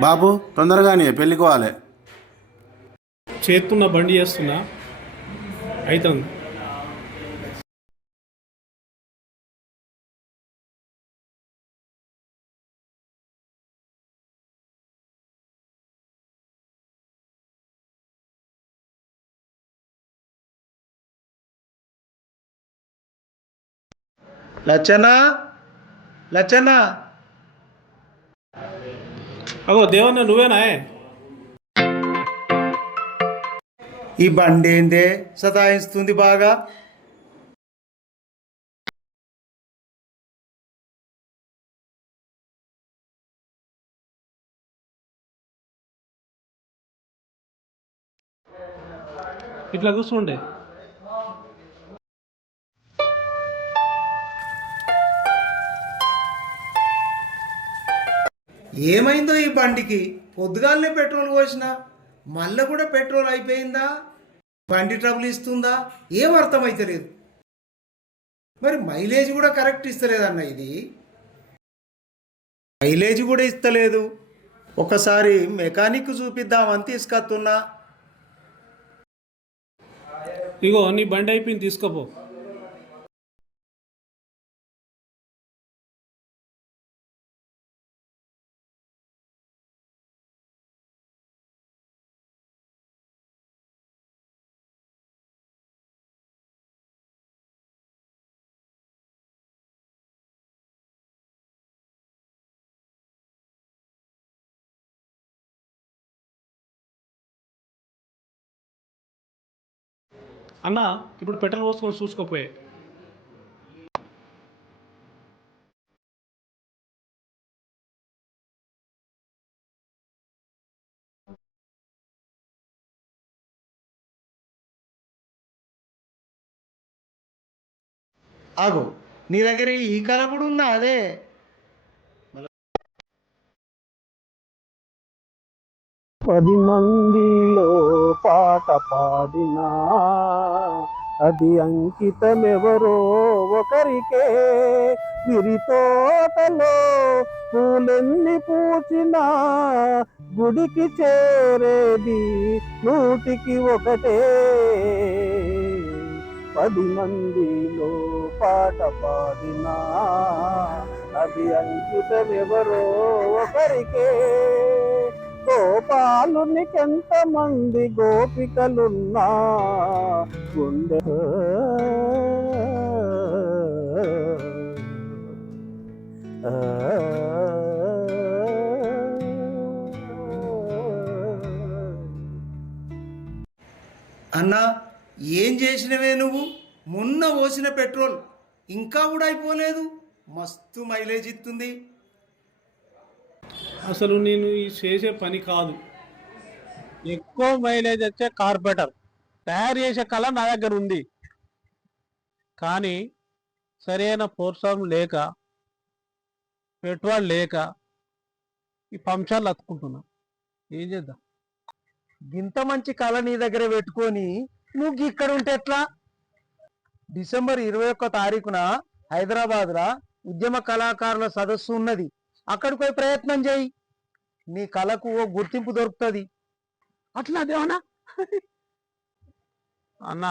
బాబు తొందరగానే పెళ్ళికి పోవాలి చేస్తున్నా బండి చేస్తున్నా. అవుతుంది లచ్చనా లచ్చనా అగో దేవన్న నువ్వేనా ఈ బండి ఏందే సతాయిస్తుంది బాగా. ఇట్లా కూర్చుండే. ఏమైందో ఈ బండికి? పొద్దుగాలనే పెట్రోల్ పోసిన మళ్ళీ కూడా పెట్రోల్ అయిపోయిందా? బండి ట్రబుల్ ఇస్తుందా? ఏం అర్థమైతలేదు మరి మైలేజ్ కూడా కరెక్ట్ ఇస్తలేదన్న ఇది. మైలేజ్ కూడా ఇస్తలేదు. ఒకసారి మెకానిక్ చూపిద్దామని తీసుకొస్తున్నా. ఇగో నీ బండి అయిపోయింది తీసుకోపో. అన్న ఇప్పుడు పెట్రోల్ పోసుకొని చూసుకోపోయే. ఆగు నీ దగ్గర ఈ కళ కూడా ఉందా? అదే. పది మందిలో పాట పాడినా. అది అంకితమెవరో ఒకరికే. విరి తోటలో పూలెన్ని పూచినా గుడికి చేరేది నూటికి ఒకటే. పది మందిలో పాట పాడినా. అది అంకితమెవరో ఒకరికే. గోపాలునికెంత మంది గోపికలున్నా? గుండె. అన్నా ఏం చేసినవే నువ్వు? మొన్న పోసిన పెట్రోల్ ఇంకా కూడా అయిపోలేదు. మస్తు మైలేజ్ ఇస్తుంది అసలు నేను ఈ చేసే పని కాదు. ఎక్కువ మైలేజ్ వచ్చే కార్పొరేటర్. తయారు చేసే కళ నా దగ్గర ఉంది. కానీ సరైన ప్రోత్సాహం లేక పెట్రోల్ లేక ఈ పంచాలు అతుకుంటున్నా ఏం చేద్దాం? ఇంత మంచి కళ నీ దగ్గర పెట్టుకొని నువ్వు ఇక్కడ ఉంటే ఎట్లా? డిసెంబర్ ఇరవై ఒక్క తారీఖున హైదరాబాద్లో ఉద్యమ కళాకారుల సదస్సు ఉన్నది. అక్కడికి పోయి ప్రయత్నం చేయి. నీ కళకు ఓ గుర్తింపు దొరుకుతుంది. అట్లా దేవనా? అన్న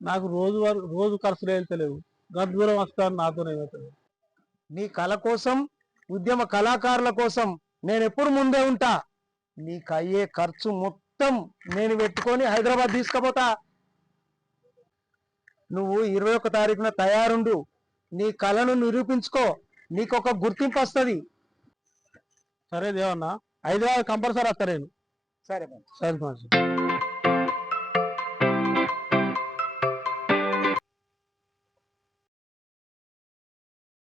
నాకు రోజు వరకు రోజు ఖర్చులు వెళ్తలేవు గంట దూరం వస్తాను నాతోనే వెళ్తలేవు నీ కళ కోసం ఉద్యమ కళాకారుల కోసం నేను ఎప్పుడు ముందే ఉంటా. నీకు అయ్యే ఖర్చు మొత్తం నేను పెట్టుకొని హైదరాబాద్ తీసుకుపోతా. నువ్వు ఇరవై ఒక్క తారీఖున తయారుండు. నీ కళను నిరూపించుకో. నీకు ఒక గుర్తింపు వస్తుంది. సరే దేవన్న హైదరాబాద్ కంపల్సరీ వస్తా నేను. సరే సరే